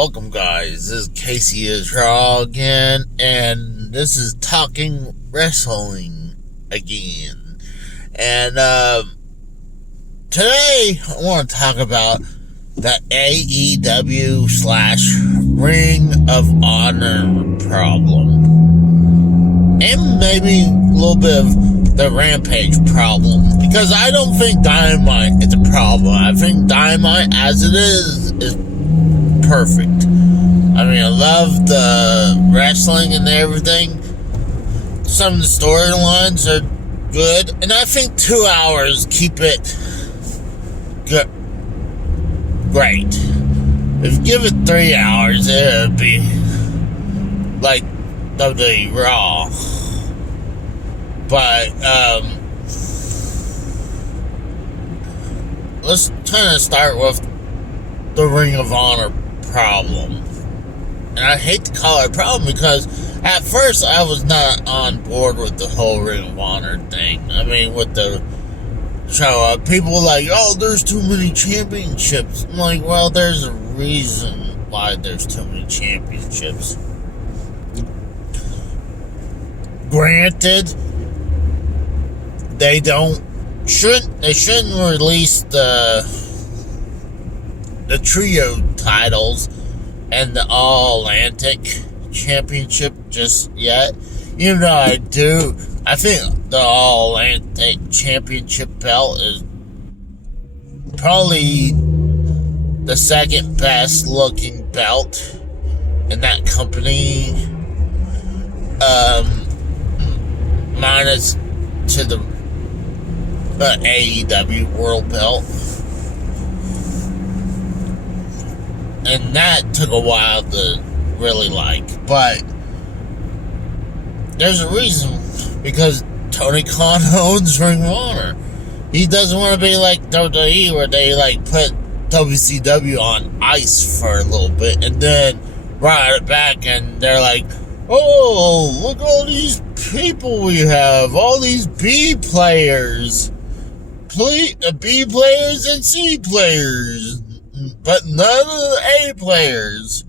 welcome guys. This is Casey is Raw again, and this is Talking Wrestling again. And today I want to talk about the AEW / Ring of Honor problem. And maybe a little bit of the Rampage problem. Because I don't think Dynamite is a problem. I think Dynamite as it is perfect. I mean, I love the wrestling and everything. Some of the storylines are good. And I think 2 hours keep it great. If you give it 3 hours, it would be like WWE Raw. But, let's kind of start with the Ring of Honor problem. And I hate to call it a problem because at first I was not on board with the whole Ring of Honor thing. I mean, with the show, people were like, oh, there's too many championships. I'm like, well, there's a reason why there's too many championships. Granted, they shouldn't release the trio titles and the All-Atlantic Championship just yet. Even though I think the All-Atlantic Championship belt is probably the second best looking belt in that company, minus to the AEW World Belt. And that took a while to really like. But there's a reason. Because Tony Khan owns Ring of Honor. He doesn't want to be like WWE where they like put WCW on ice for a little bit and then brought it back and they're like, oh, look at all these people we have. All these B players. B players and C players. But none of the A players.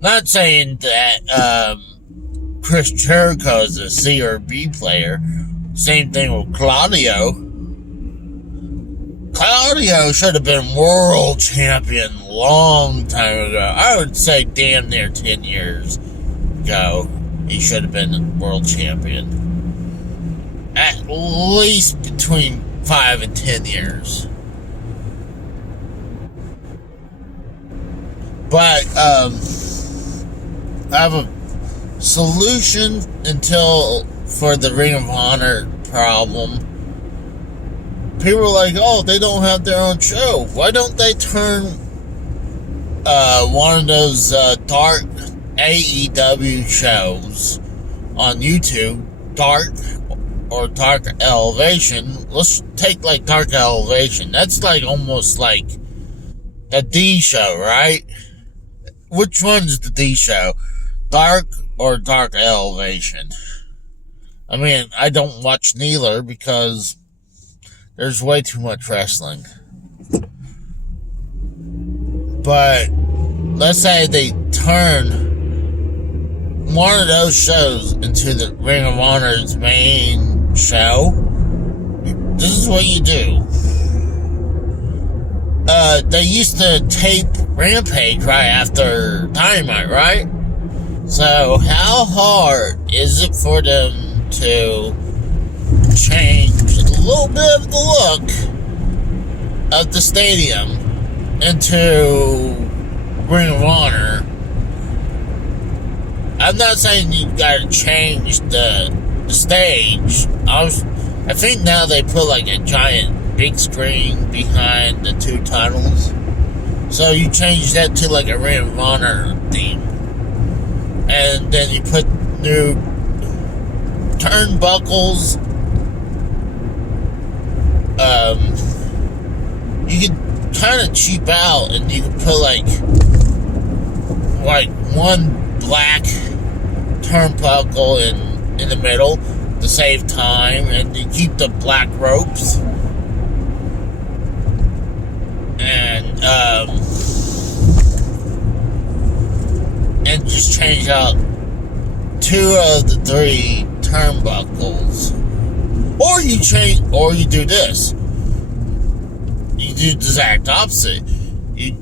Not saying that Chris Jericho is a C or B player. Same thing with Claudio. Claudio should have been world champion long time ago. I would say damn near 10 years ago. He should have been world champion. At least between 5 and 10 years. But, I have a solution for the Ring of Honor problem. People are like, oh, they don't have their own show. Why don't they turn, one of those, dark AEW shows on YouTube, Dark Elevation. Let's take, like, Dark Elevation. That's, like, almost like a D show, right? Which one's the D show? Dark or Dark Elevation? I mean, I don't watch neither because there's way too much wrestling. But let's say they turn one of those shows into the Ring of Honor's main show. This is what you do. They used to tape Rampage right after Dynamite, right? So, how hard is it for them to change a little bit of the look of the stadium into Ring of Honor? I'm not saying you gotta change the stage. I think now they put like a giant big screen behind the two tunnels. So you change that to like a Ring of Honor theme. And then you put new turnbuckles. You could kind of cheap out and you could put like one black turnbuckle in the middle to save time, and you keep the black ropes. And and just change out 2 of the 3 turnbuckles. Or you do this. You do the exact opposite. You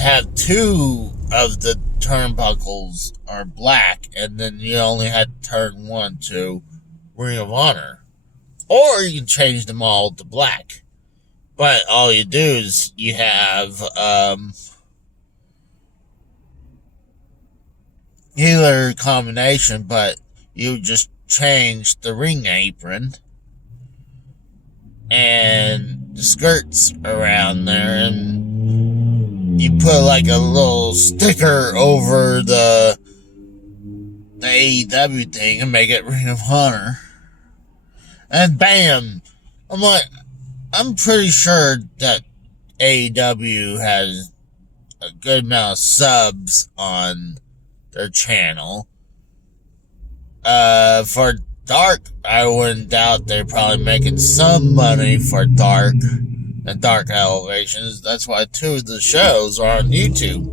have 2 of the turnbuckles are black, and then you only had to turn 1 to Ring of Honor. Or you can change them all to black. But all you do is you have either combination, but you just change the ring apron and the skirts around there, and you put like a little sticker over the AEW thing and make it Ring of Honor. And bam! I'm pretty sure that AEW has a good amount of subs on their channel. For Dark, I wouldn't doubt they're probably making some money for Dark and Dark Elevations. That's why 2 of the shows are on YouTube.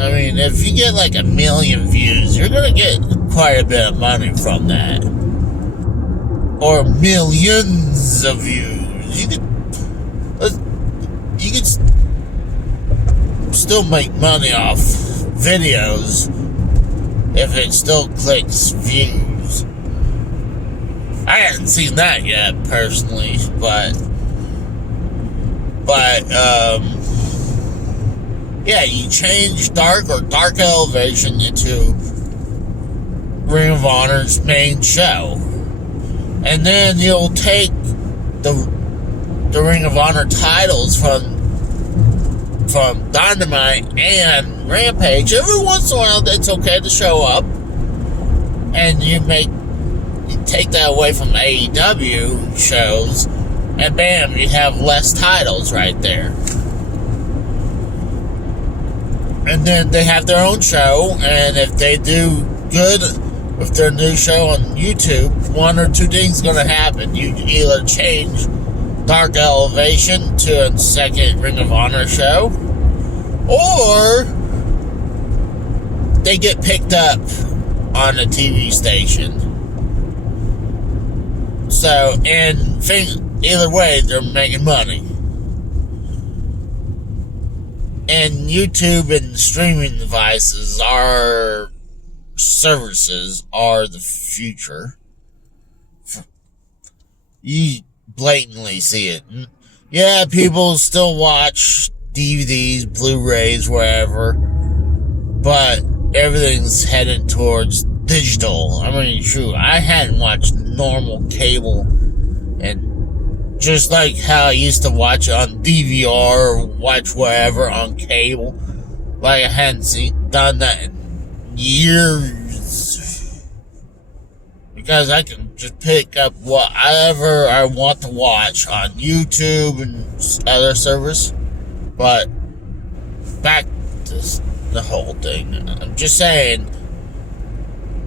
I mean, if you get like 1 million views, you're gonna get quite a bit of money from that. Or millions of views. You could still make money off videos if it still clicks views. I hadn't seen that yet personally, but yeah, you change Dark or Dark Elevation into Ring of Honor's main show. And then you'll take the Ring of Honor titles from Dynamite and Rampage. Every once in a while, it's okay to show up, and you take that away from AEW shows, and bam, you have less titles right there. And then they have their own show, and if they do good with their new show on YouTube, 1 or 2 things going to happen. You either change Dark Elevation to a second Ring of Honor show, or they get picked up on a TV station. So, either way, they're making money. And YouTube and streaming devices services are the future. You blatantly see it. Yeah, people still watch DVDs, Blu-rays, wherever, but everything's headed towards digital. I mean, true, I hadn't watched normal cable, and just like how I used to watch it on DVR or watch whatever on cable, like I hadn't done that in years, because I can just pick up whatever I want to watch on YouTube and other servers. But back to the whole thing, I'm just saying,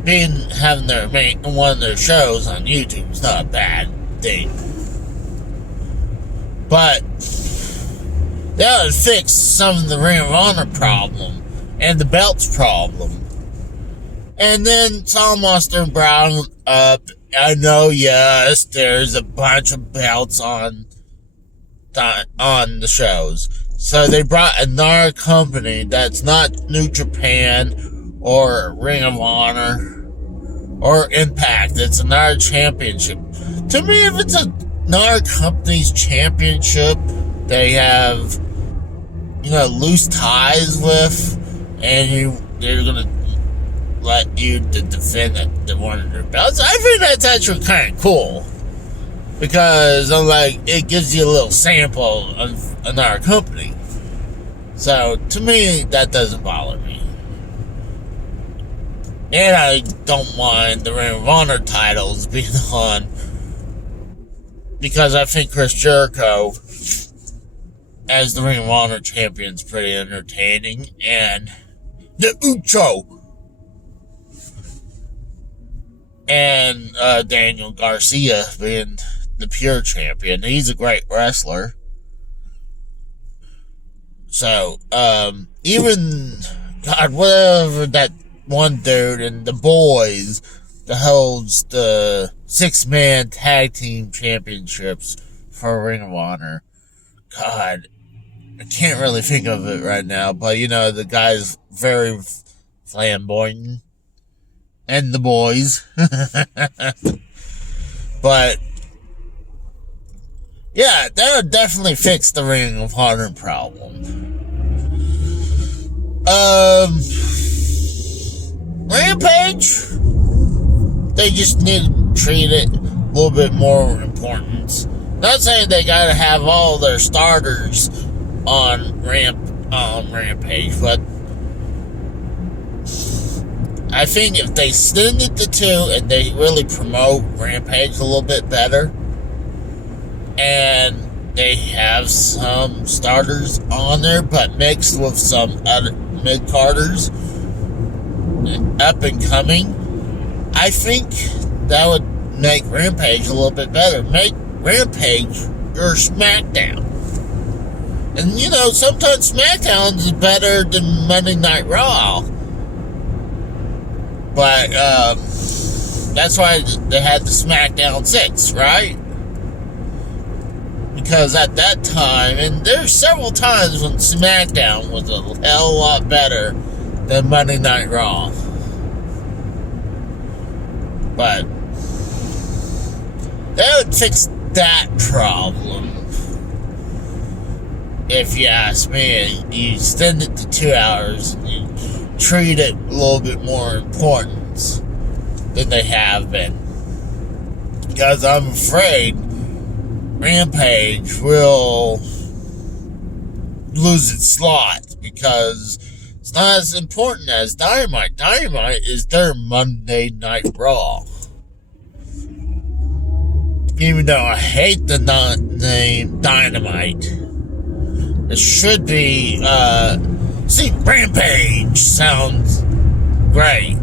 having one of their shows on YouTube is not a bad thing, but that would fix some of the Ring of Honor problem and the belts problem. And then saw Monster Brown up. I know, yes, there's a bunch of belts on the shows. So they brought another company that's not New Japan or Ring of Honor or Impact. It's another championship. To me, if it's another company's championship they have, loose ties with, and they're gonna let you defend one of their belts, I think that's actually kind of cool, because it gives you a little sample of another company. So to me, that doesn't bother me, and I don't mind the Ring of Honor titles being on, because I think Chris Jericho as the Ring of Honor champion is pretty entertaining, and the Ucho and Daniel Garcia being the pure champion. He's a great wrestler. So, even God, whatever that one dude and the boys that holds the 6-man tag team championships for Ring of Honor. God, I can't really think of it right now, but you know, the guy's very flamboyant. And the boys. But, yeah, that would definitely fix the Ring of Honor problem. Rampage, they just need to treat it a little bit more importance. Not saying they gotta have all their starters on Rampage, but I think if they extend it to 2 and they really promote Rampage a little bit better, and they have some starters on there, but mixed with some other mid-carders up and coming, I think that would make Rampage a little bit better. Make Rampage your SmackDown. And you know, sometimes SmackDown is better than Monday Night Raw. But that's why they had the SmackDown 6, right? Because at that time, and there's several times when SmackDown was a hell of a lot better than Monday Night Raw. But that would fix that problem. If you ask me, you extend it to 2 hours and you treat it a little bit more importance than they have been. Because I'm afraid Rampage will lose its slot because it's not as important as Dynamite. Dynamite is their Monday Night Raw. Even though I hate the name Dynamite, it should be, see, Rampage sounds great.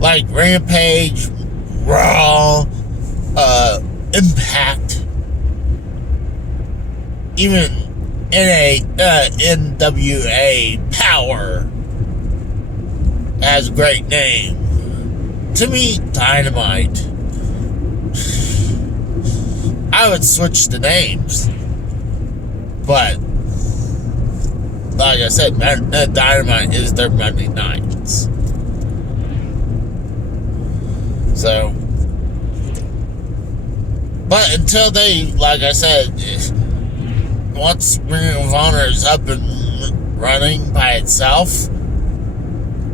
Like Rampage, Raw, Impact, even NWA Power has a great name. To me, Dynamite, I would switch the names. But, like I said, Dynamite is their Monday nights. So, but until they, like I said, once Ring of Honor is up and running by itself,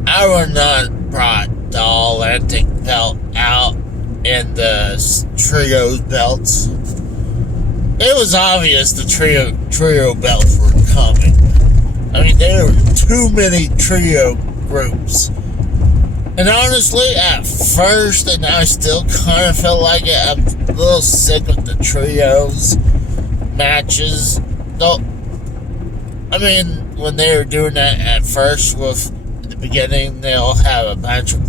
I would not brought the All-Atlantic belt out and the Trios belts. It was obvious the trio belts were coming. I mean, there were too many trio groups. And honestly, at first, and I still kind of feel like it, I'm a little sick of the trios matches. Though, I mean, when they were doing that at first, at the beginning, they'll have a bunch of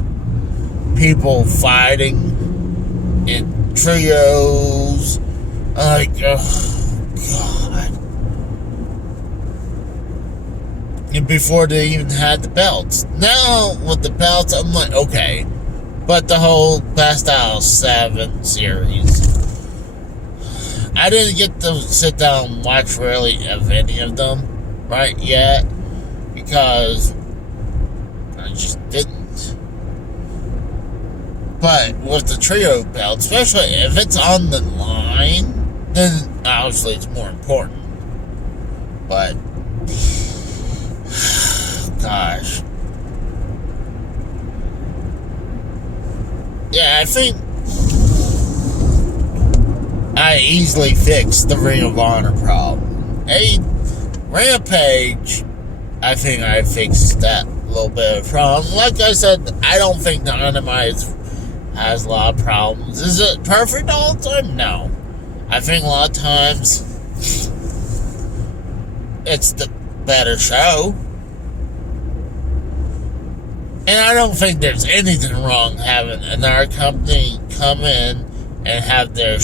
people fighting in trios. Like, oh, God. And before they even had the belts. Now, with the belts, I'm like, okay. But the whole Best Out of 7 series, I didn't get to sit down and watch really of any of them right yet. Because I just didn't. But with the trio belt, especially if it's on the line, then obviously it's more important. But, gosh. Yeah, I think I easily fixed the Ring of Honor problem. Rampage, I think I fixed that little bit of problem. Like I said, I don't think Dynamite has a lot of problems. Is it perfect all the time? No. I think a lot of times it's the better show. And I don't think there's anything wrong having another company come in and have their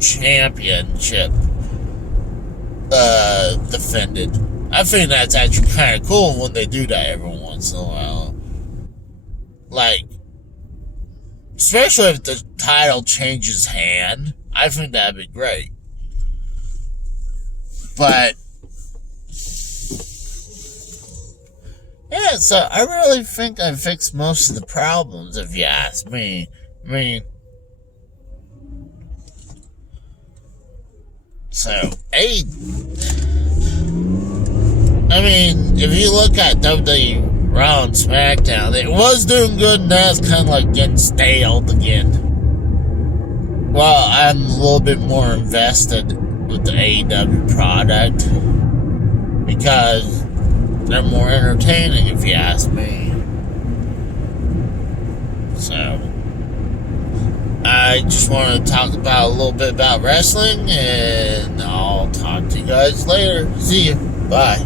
championship defended. I think that's actually kind of cool when they do that every once in a while. Like, especially if the title changes hand, I think that'd be great. But yeah, so I really think I fixed most of the problems, if you ask me. I mean, if you look at WWE Raw and SmackDown, it was doing good, and now it's kind of like getting staled again. Well, I'm a little bit more invested with the AEW product because they're more entertaining, if you ask me. So, I just wanted to talk about a little bit about wrestling, and I'll talk to you guys later. See you. Bye.